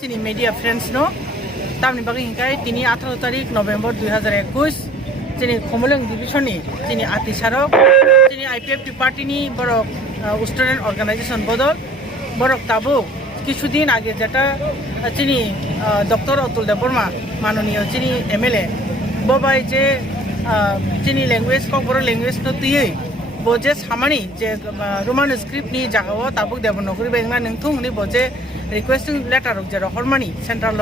চিনি media friends no তামনি বাকি হিংকাই তিনি 18 তারিখ নভেম্বর 2021 চিনি খমলং ডিভিশননি চিনি আতিসারক চিনি আইপিএফটি পার্টিনি বড় স্টুডেন্ট অর্গানাইজেশন বদল বড় তাবো কিছুদিন আগে যেটা চিনি ডক্টর অতুল দেববর্মা মাননীয় চিনি এমএলএ ববাই যে চিনি ল্যাঙ্গুয়েজ কক বড় ল্যাঙ্গুয়েজ নো তুই বজে সামানি যে রোমান স্ক্রিপ্টনি জাগাও তাবুক দেবনগরী বেংনা নংথুংনি বজে রিকোয়েস্টিং লেটার যে হরমানি সেন্ট্রাল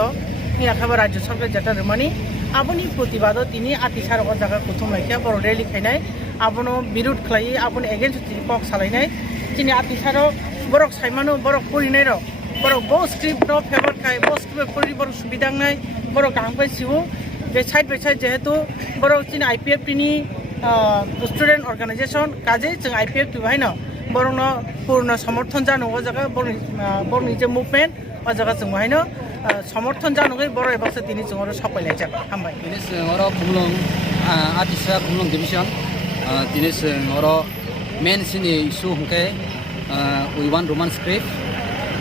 একেবারে রাজ্য সরকার যেটা রমানি আপনি প্রতিবাদ তিনি আতিসারক জায়গা প্রথম লাইকা বড় রেলি খাইনাই আপনো বিরোধ খাই আপনি এগেন্স্ট কক সালাইনাই তিনি আতিসারক বরক সাইমানো বরক পরিনাই রক বরক বো স্ক্রিপ্ট ফেভার খাই বো স্ক্রিপ্ট পরি বড় সুবিধা নাই বড় গাহামপাই সিবো যে সাইড বাই সাইড যেহেতু বড় চিনি আইপিএফটিনি স্টুডেন্ট অর্গানাইজেশন কাজে जों आईपीएफटी बाहायनो बरनो पूर्ण समर्थन जानो ओ जागा बरनि जे मुभमेंट ओ जागा जों बाहायनो समर्थन जानो बर एबासो दिनै जों आरो सफायलाय जागोन हामबाय दिनै जों आरो बुंलं आतिसा बुंलं डिभिजन दिनै जों आरो मेन सिनि इशु हंके we want Roman script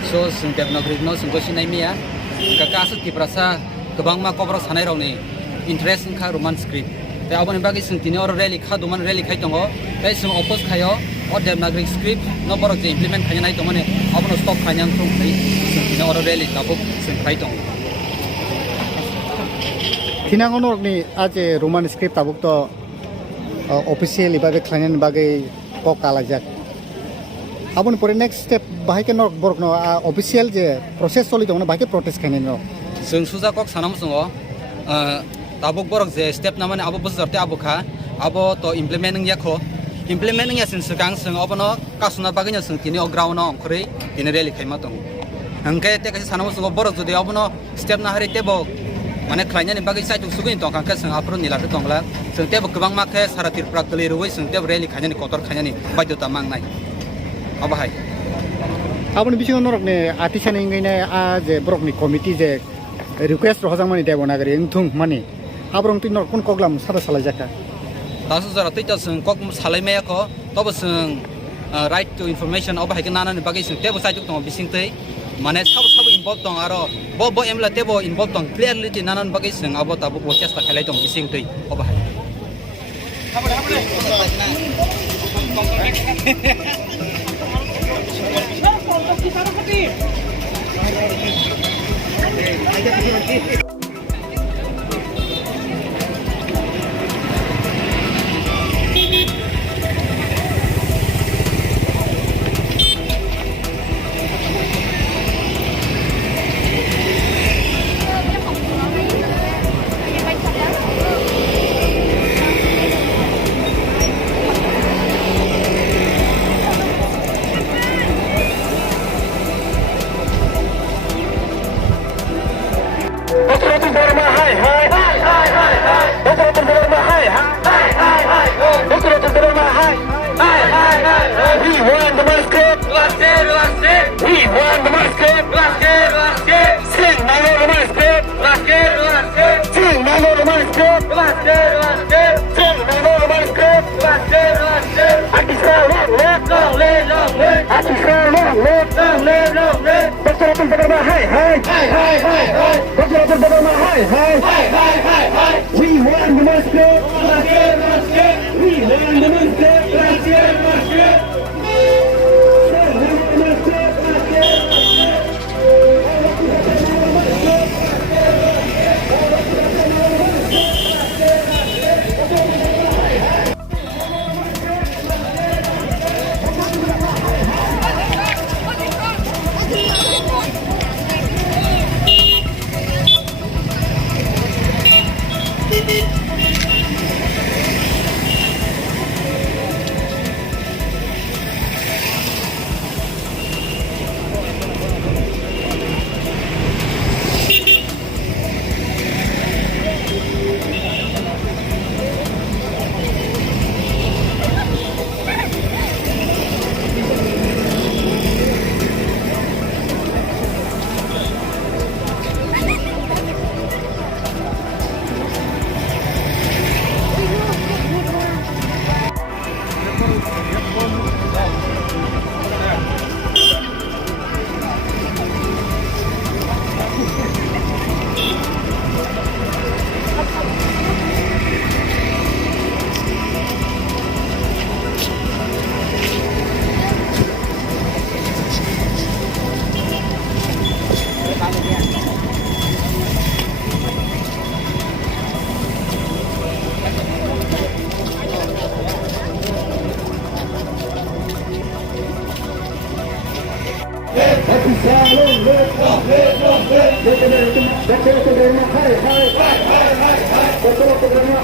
so जों देबनागरि नो जों गसिनाय मिया गासै तिप्रासा गोबां मा कबर सानाय रावनि इन्ट्रेस्ट इनखा रोमान स्क्रिप्ट दा आबनि बागै जों दिनै आरो रेलि खादोंमोन रेलि खायदों दा जों अपोज खायो और देबनागरि स्क्रिप्ट न बरक जे इमप्लिमेन्ट खायनाय दं माने आबनो स्टप खायनाय दं जों दिनै आरो रेलि ताबुक जों खायदों थिनांगनरनि आज रोमान स्क्रिप्ट ताबुक तो ऑफिशियली बागै खायनायनि बागै कक आलाजाक आबनि परे नेक्स्ट स्टेप बाहायके नर बरक न ऑफिशियल जे प्रोसेस सलि दं बाहायके प्रोटेस्ट खायनाय न जों सुजा कक सानाम जों tabuk borok je step namane abo bosjarte abo kha abo to implement ng yakho implement ng yasin sekang seng obono kasuna baganya seng tini o ground no khori tini rally khaima tong hangke te kasi sanamo sung borok jodi obono step na hari tebo mane khlaina ni bagi saitu sugin tong kangke seng apro nilate tongla seng tebo gobang makhe sara tirprak tali ruwai seng tebo rally khaina ni kotor khaina ni baidota mangnai abo hai aboni bisingo norok ne atisani ngaina a je borok ni committee je request rohajang mani debanagari engthung mani abrong tin nor kun koglam sada salai jaka dasu jara tita sung kok salai meya ko tobo sung right to information oba haike nana ni bagi sung tebo saitu tong bising tei mane sabo involved tong aro bo emla tebo involved tong clearly ti nana bagi sung abo tabu proses ta khalai tong bising tei oba hai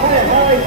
Hai, hai.